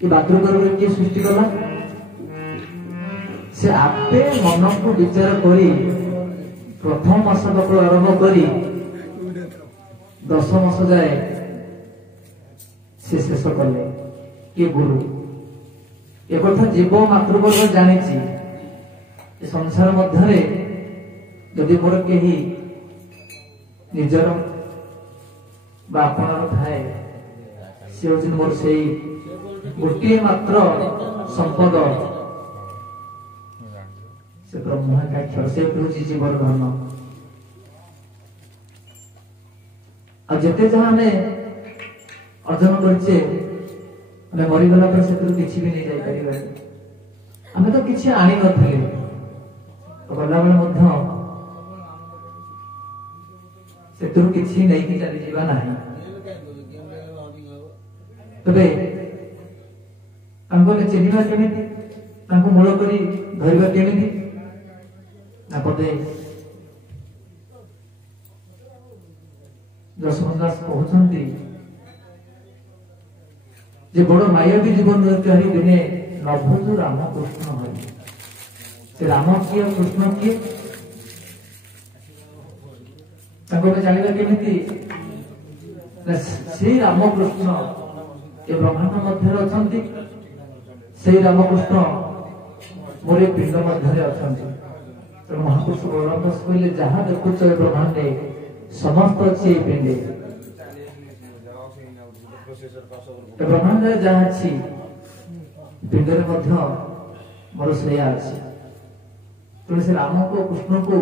कि बाथरूम किए सृष्टि कला से आपे मन को विचार करी प्रथम मास आरंभ करी 10 मास जाए से शेष कले ये गुरु एक कथा जीव मातृवर्ग जानी संसार मध्य जदि मोर कहीं निजर बापणार थाए से हूँ मोर से गोटे मात्र संपद से ब्रह्माक्षर से हूँ जीवन धन आते जहाँ अर्जन करे मरीगला पर से किसी भी नहीं जापर आम तो किसी आनी नथिले गला बेले से किसी नहीं चली जावा नहीं तबे चिन्हवा केमी मूल कर धरवा केमी ना पदे जशवंत दास कहते जे बड़ मायावी जीवन कही दिने नभुजु राम कृष्ण हरि से राम किए कृष्ण किए चलवा केमी से रामकृष्ण ये ब्रह्मांड मध्य अच्छा से रामकृष्ण मोर पिंड मध्य अच्छा तेणु महापुरुष बलराम दास कहले जहाँ देखुच ब्रह्मांडे समस्त अच्छी पिंडे ब्रह्मांड जहाँ अच्छी पिंडे मोर से तेणु से राम को कृष्ण को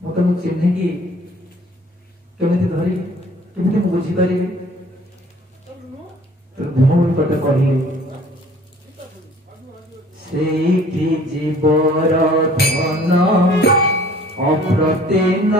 मत चिन्हिकी केमी धरी केमी बुझीपारि भीम पटे कहले जीवर धन अप्रतिन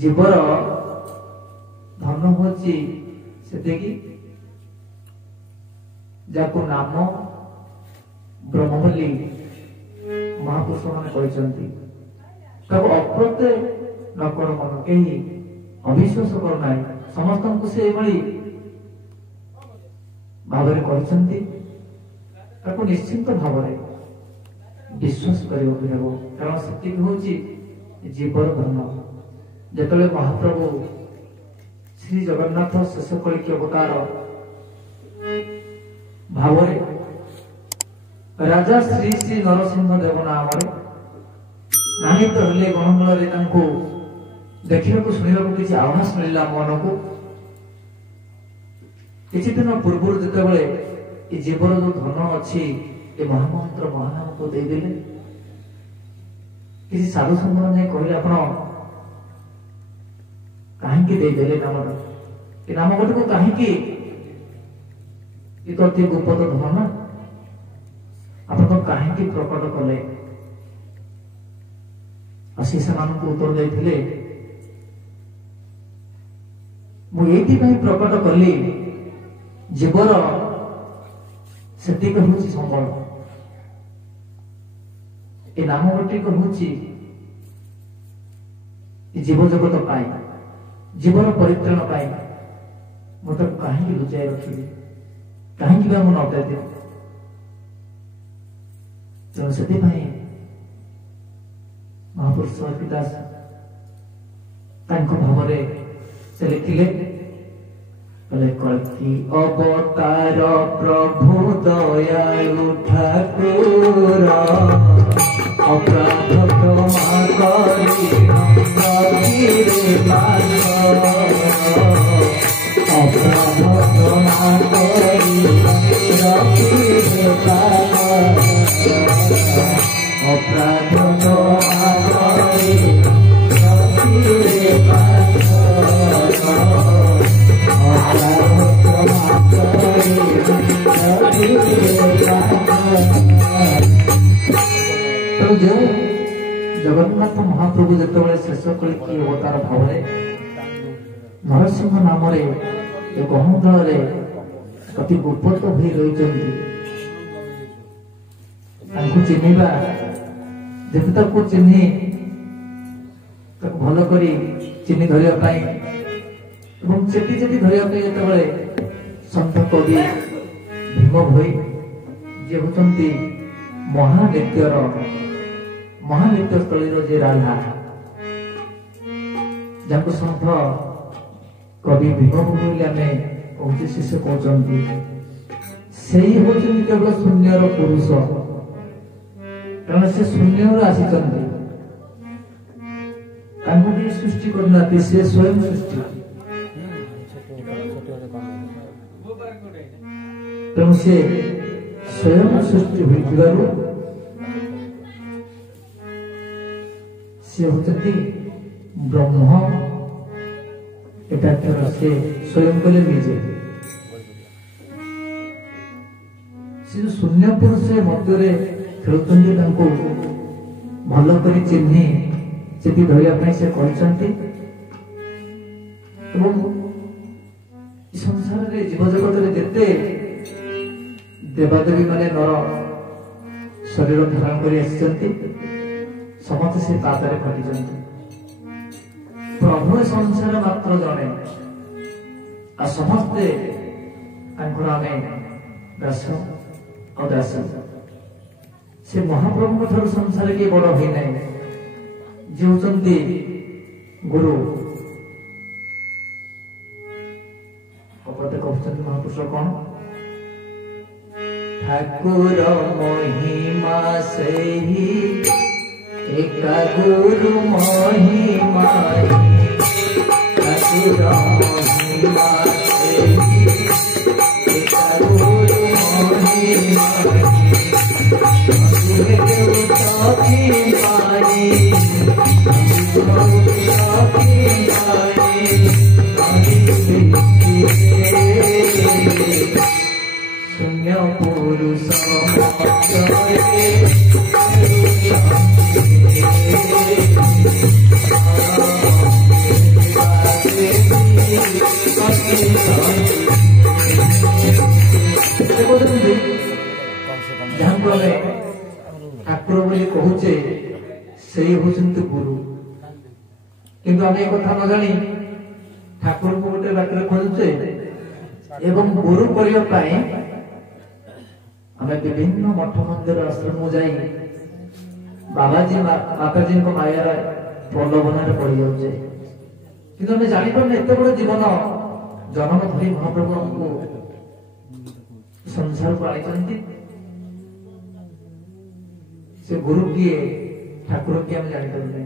जीवर धन हूँ से जाको नाम ब्रह्म बोली महापुरुष मैंने अप्रत्य न कर मन कहीं अविश्वास करना समस्त को से भाव निश्चिंत भाव विश्वास कर कारण से हूँ जीवर धन जिते महाप्रभु श्री जगन्नाथ शेष कलिक अवतार भाव राजा श्री श्री नरसिंह देव नाम नामित हेले गणमूल देखा शुणा किसी आभास मिलला मन को किसी दिन पूर्व जिते जीवर जो धन अच्छी ये महामंत्र महानाम को देदेले किसी साधु संत मैंने कहले आप कहीं देदेले नाम ये नाम गोटे को कहीं तो अति गुप्त धन ना आप कहीं प्रकट कले से उत्तर देते मुझे प्रकट कली जीवर से हूँ संबल ये नाम गोटिक हूँ जीव जगत पाए जीवन परित्राण पाए मुझे कहीं लुचाई रखी कहीं मुझे नटाई तेणु से महापुरुष दास भाव से लिखिले कल्कि अवतार प्रभु दयालु ठाकुर अपराध क्षमा करि अपराध क्षमा करि अपराध ଜଗନ୍ନାଥ ମହାପ୍ରଭୁ ଯେତେବେଳେ ଶେଷ କଳିକି ଅବତାର ଭାବରେ ନରସିଂହ ନାମରେ ଏ ଗହମଦଳରେ ଅତି ଗୁପ୍ତ ହୋଇ ରହିଛନ୍ତି, ତାଙ୍କୁ ଚିହ୍ନିବା ଯେତେ ତାକୁ ଚିହ୍ନି ତାକୁ ଭଲ କରି ଚିହ୍ନି ଧରିବା ପାଇଁ ଏବଂ ଚେଟି ଚେଟି ଧରିବା ପାଇଁ ଯେତେବେଳେ ସନ୍ଥ କବି ଭୀମ ଭୋଇ ଯିଏ ହେଉଛନ୍ତି ମହାନୃତ୍ୟ ସ୍ଥଳୀର ଯେ ରାଧା, ଯାହାକୁ ସନ୍ଥ କବି ଭୀମ ଭୋଇ ବୋଲି ଆମେ କହୁଛେ, ସେ କହୁଛନ୍ତି ସେଇ ହେଉଛନ୍ତି କେବଳ ଶୂନ୍ୟର ପୁରୁଷ, କାରଣ ସେ ଶୂନ୍ୟରୁ ଆସିଛନ୍ତି, ତାଙ୍କୁ କେହି ସୃଷ୍ଟି କରିନାହାନ୍ତି, ସେ ସ୍ୱୟଂ ସୃଷ୍ଟି। ତେଣୁ ସେ ସ୍ୱୟଂ ସୃଷ୍ଟି ହୋଇଥିବାରୁ ସେ ହେଉଛନ୍ତି ବ୍ରହ୍ମ। এটা ସେ ସ୍ୱୟଂ କଲେ ନିଜେ ସେ ଯୋଉ ଶୂନ୍ୟ ପୁରୁଷ ମଧ୍ୟରେ ଖେଳୁଛନ୍ତି, ତାଙ୍କୁ ଭଲ କରି ଚିହ୍ନି ଚେପି ଧରିବା ପାଇଁ ସେ କହିଛନ୍ତି। ଏବଂ ସଂସାରରେ ଜୀବଜଗତରେ ଯେତେ ଦେବାଦେବୀ ମାନେ ନର ଶରୀର ଧାରଣ କରି ଆସିଛନ୍ତି, ସମସ୍ତେ ସେ ପାଦରେ ଘଟିଛନ୍ତି। ପ୍ରଭୁ ସଂସାର ମାତ୍ର ଜଣେ, ଆଉ ସମସ୍ତେ ତାଙ୍କର ଆମେ ଦାସ ଆଉ ଦାସ। ସେ ମହାପ୍ରଭୁଙ୍କ ଠାରୁ ସଂସାର କିଏ ବଡ ହୋଇନାହିଁ, ଯିଏ ହେଉଛନ୍ତି ଗୁରୁ। କହୁଛନ୍ତି ମହାପୁରୁଷ କଣ? ଠାକୁର ମହିମା ସେହି ଏକା ଗୁରୁ ମହିମା, ଠାକୁର ମହିମା ସେହି ଏକା ଗୁରୁ ମହିମା, ଶୂନ୍ୟ ପୁରୁଷ ଯାହାକୁ ଆମେ ଠାକୁର ବୋଲି କହୁଛେ, ସେଇ ହେଉଛନ୍ତି ଗୁରୁ। କିନ୍ତୁ ଆମେ ଏ କଥା ନ ଜାଣି ଠାକୁରଙ୍କୁ ଗୋଟେ ବାଟରେ ଖୋଜୁଛେ ଏବଂ ଗୁରୁ କରିବା ପାଇଁ ଆମେ ବିଭିନ୍ନ ମଠ ମନ୍ଦିର ଆଶ୍ରମକୁ ଯାଇ ବାବାଜୀ ମାତାଜୀଙ୍କ ମାୟାର ପ୍ରଲୋଭନରେ ପଡିଯାଉଛେ। କିନ୍ତୁ ଆମେ ଜାଣିପାରୁନେ ଏତେ ବଡ ଜୀବନ ଜନ୍ମ ଧରି ମହାପ୍ରଭୁ ଆମକୁ ସଂସାରକୁ ଆଣିଛନ୍ତି। ସେ ଗୁରୁ କିଏ, ଠାକୁର କିଏ ଆମେ ଜାଣିପାରୁନେ।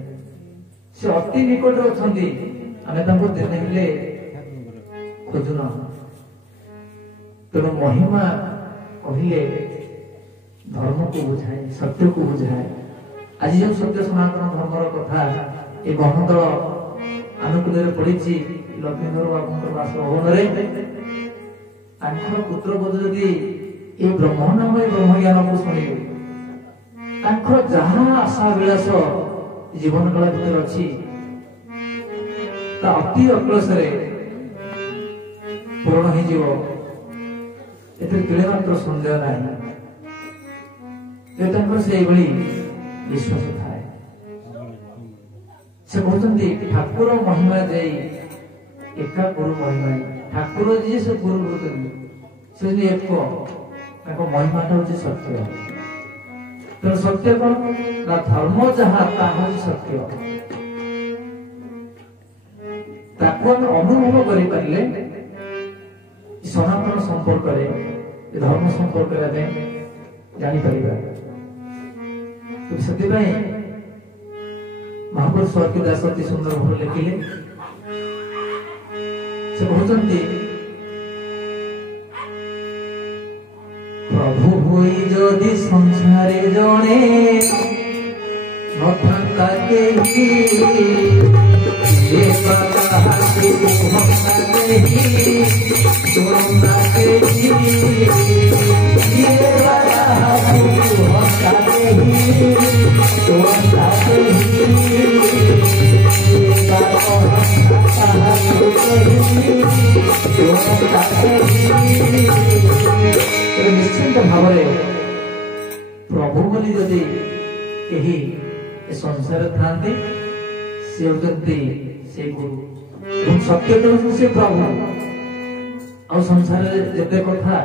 ସେ ଅତି ନିକଟରେ ଅଛନ୍ତି, ଆମେ ତାଙ୍କୁ ଦିନେ ହେଲେ ଖୋଜୁନା। ତେଣୁ ମହିମା କହିଲେ ଧର୍ମକୁ ବୁଝାଏ, ସତ୍ୟକୁ ବୁଝାଏ। ଆଜି ଯେଉଁ ସତ୍ୟ ସନାତନ ଧର୍ମର କଥା ଏ ଗହମଦଳ ଆନୁକୂଲ୍ୟରେ ପଡିଛି ଲକ୍ଷ୍ମୀଧର ବାବୁଙ୍କର ବାସଭବନରେ, ତାଙ୍କର ପୁତ୍ରବୋଧ ଯଦି ଏ ବ୍ରହ୍ମ ନାମ ଏ ବ୍ରହ୍ମ ଜ୍ଞାନକୁ ଶୁଣିବେ, ତାଙ୍କର ଯାହା ଆଶା ବିଳାସ ଜୀବନ କାଳ ଭିତରେ ଅଛି, ତା ଅତି ଅକ୍ଳେଶରେ ପୂରଣ ହେଇଯିବ, ଏଥିରେ ତିଳେ ମାତ୍ର ସନ୍ଦେହ ନାହିଁ। ତାଙ୍କର ସେଇଭଳି ବିଶ୍ୱାସ ଥାଏ। ସେ କହୁଛନ୍ତି ଠାକୁର ମହିମା ଯାଇ ଏକା ଗୁରୁ ମହିମା। ଠାକୁର ଯିଏ ସେ ଗୁରୁ ହେଉଛନ୍ତି, ସେ ଏକ, ତାଙ୍କ ମହିମାଟା ହଉଛି ସତ୍ୟ। ତେଣୁ ସତ୍ୟ କଣ ନା ଧର୍ମ ଯାହା ତାହା ହଉଛି ସତ୍ୟ। ତାକୁ ଆମେ ଅନୁଭବ କରିପାରିଲେ ସନାତନ ସମ୍ପର୍କରେ, ଧର୍ମ ସମ୍ପର୍କରେ ଆମେ ଜାଣିପାରିବା। ସେଥିପାଇଁ ମହାପୁରୁଷ ଅତି ଦାସ ଅତି ସୁନ୍ଦର ଭାବରେ ଲେଖିଲେ। ସେ କହୁଛନ୍ତି ପ୍ରଭୁ ହୋଇ ଯଦି ସଂସାରେ ଜଣେ ନଥାନ୍ତା କେହି, निश्चिंत भाव प्रभु बोली जदि कहीं संसार था से होती से गुरु सत्य से प्रभु आ संसार जिते कथा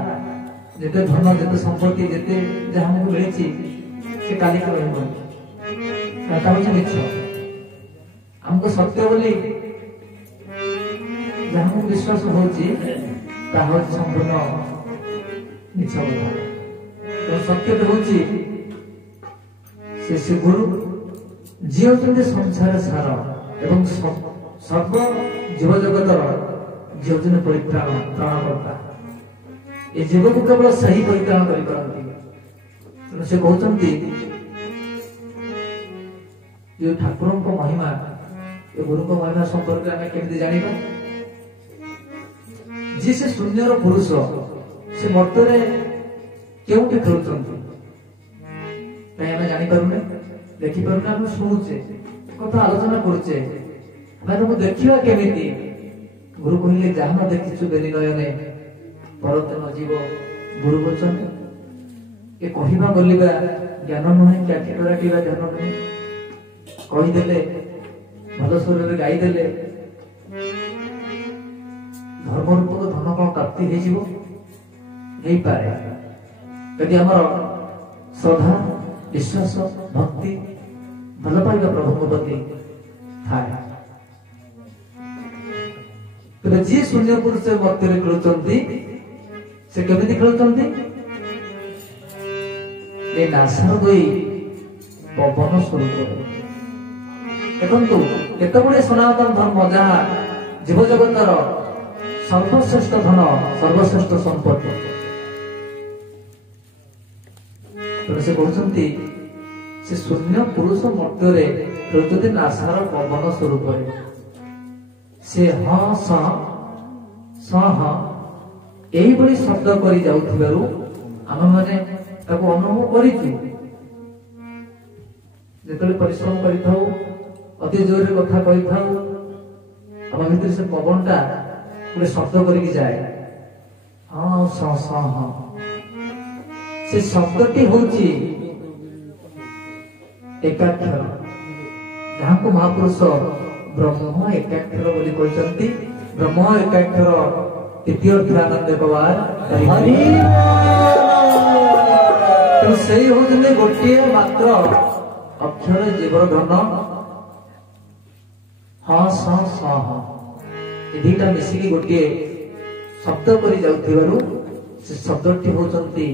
जिते धन जिते संपत्ति जिते जहाँ मिली से काली का मिछ हमको सत्य बोली जहाँ विश्वास होची संपूर्ण मिछ कथा सत्य होची से गुरु जी होते संसार सार एवं सर्व जीव जगतर जी होते प्राणकर्ता ये जीव को केवल सही परित्राण कर से कहते जो ठाकुर को महिमा ये गुरु को महिमा संपर्क में केमती जानिबा जी से शून्यर पुरुष से मर्तरे केउटे खेलुचंती आम जापारे देखिपारे आम शुणुचे कथा आलोचना करुचे देखा केमी गुरु कहले जहाँ देखीचु बेनी नयने परत न जीव गुरु वचन ये कहवा बोलिबा ज्ञान नुहे कि आखि टराटिबा ध्यान नुहे कहीदेले भल स्वर गाईदेले धर्म रूपक धन कौन प्राप्ति हो पारे यदि आमर श्रद्धा विश्वास भक्ति भल पाइबा प्रभु प्रति थाए तेरे जी शून्य पुरुष मध्य खेलुंट से केमी खेलुंट नासार गई पवन स्वरूप देखु केते गुड़े सनातन धर्म जहाँ जीव जगतर सर्वश्रेष्ठ धन सर्वश्रेष्ठ संपत्ति से कहते से शून्य पुरुष मध्य खेलुंट नासार पवन स्वरूप से हाँ यही शब्द कर आम मैंने अनुभव कर परिश्रम कर अति जोर कथा कही आम भर से पवन टा गोटे शब्द करके जाए हाँ से शब्दटी हूँ एकाक्षर जहाँ को महापुरुष ब्रह्म एकाक्षर बोली कहते ब्रह्म एकाक्षर तृतीय अध्यानंद कवार तो सही होते गोटे मात्र अक्षर जीवर धन हाँ दीटा मिसिकी गोटे शब्द कर शब्दटी होती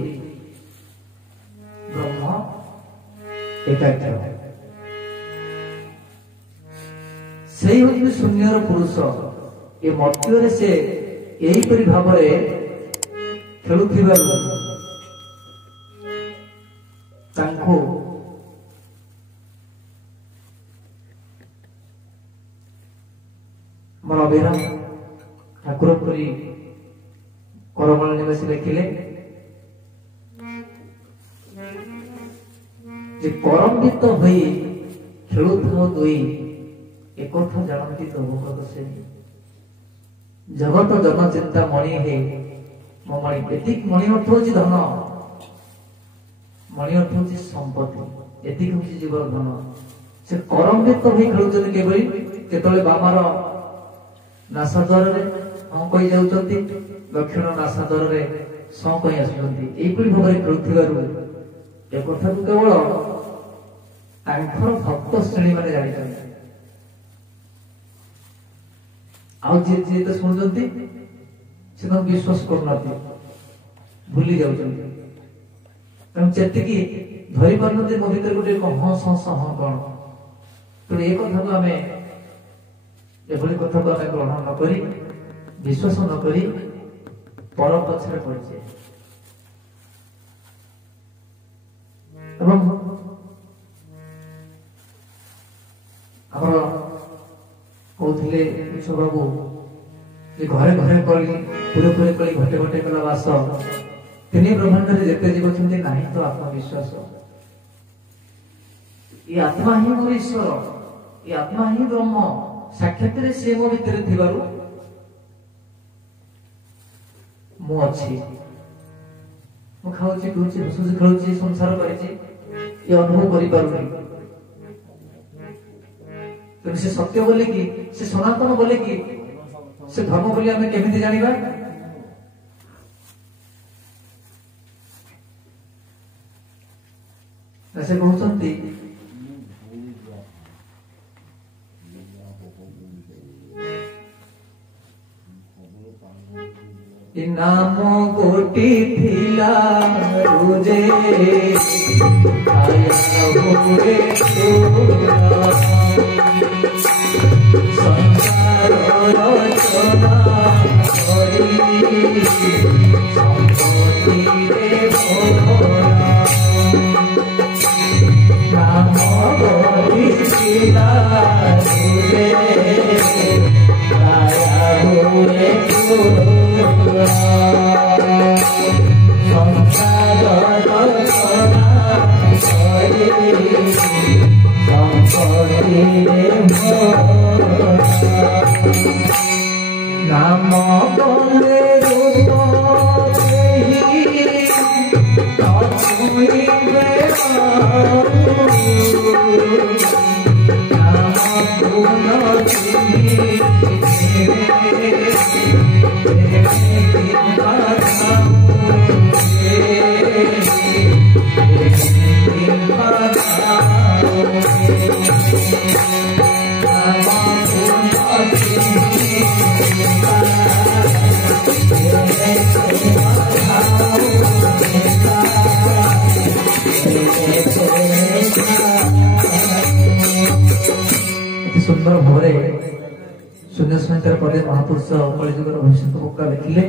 ब्रह्म एकाक्षर से हूँ शून्यर पुरुष ये मध्य से यहीपरि भाव खेलुथिबारु तांको मोर अभिराम ठाकुर पुरी करमल निवासी लिखिले जे करमवित होई खेलुथाओ दुई एक जानती तो भगत से जगत जन चिंता मणि है मो मणि एतिक मणि अर्थ हूँ धन मणि अर्थ हूँ संपत्ति एतिक हूँ जीवन धन से करमवित हो खेलुचंती केवल केतले बामार नासाद्वार हाँ कही जाउचंती दक्षिण नासाद्वार सौ कही आसुचंती एइपरि भाव खेलुथिबारु ए कथा को केवल तांकर भक्त श्रेणी माने जानिछंती आउ जी जी तो शुणुचंती से विश्वास करना भूली जाऊँ चेतिकी धरी पार मो भर गोटे हाँ हाँ कौन तेणु ये कथा को आम एभली कथा को आम ग्रहण नक विश्वास नक पर पछरे पड़े कहते बाबू घरे घरे कली पूरे पूरे कली घटे घटे कला वास तीन ब्रह्मांड में जिते जीव छे ना तो आत्मविश्वास ये आत्मा ही मोर ईश्वर ये आत्मा ही ब्रह्म साक्षात सी मो भीतर ମୁଁ ଅଛି, ମୁଁ ଖାଉଛି ପିଉଛି ହସୁଛି ଖେଳୁଛି ସଂସାର କରିଛି, ଏ ଅନୁଭବ କରିପାରୁନି। ତେଣୁ ସେ ସତ୍ୟ ବୋଲିକି, ସେ ସନାତନ ବୋଲିକି, ସେ ଧର୍ମ ବୋଲି ଆମେ କେମିତି ଜାଣିବା? ସେ କହୁଛନ୍ତି नाम गोटी थिला रुजे आया हुए संसार रचना करी संपत्ति रे भरा नाम गोटी थिला रुजे आया हुए नाम बोले रूप सुंदर भाव शून्य संहितार पर महापुरुष कलिजुगर भविष्य लिखिले।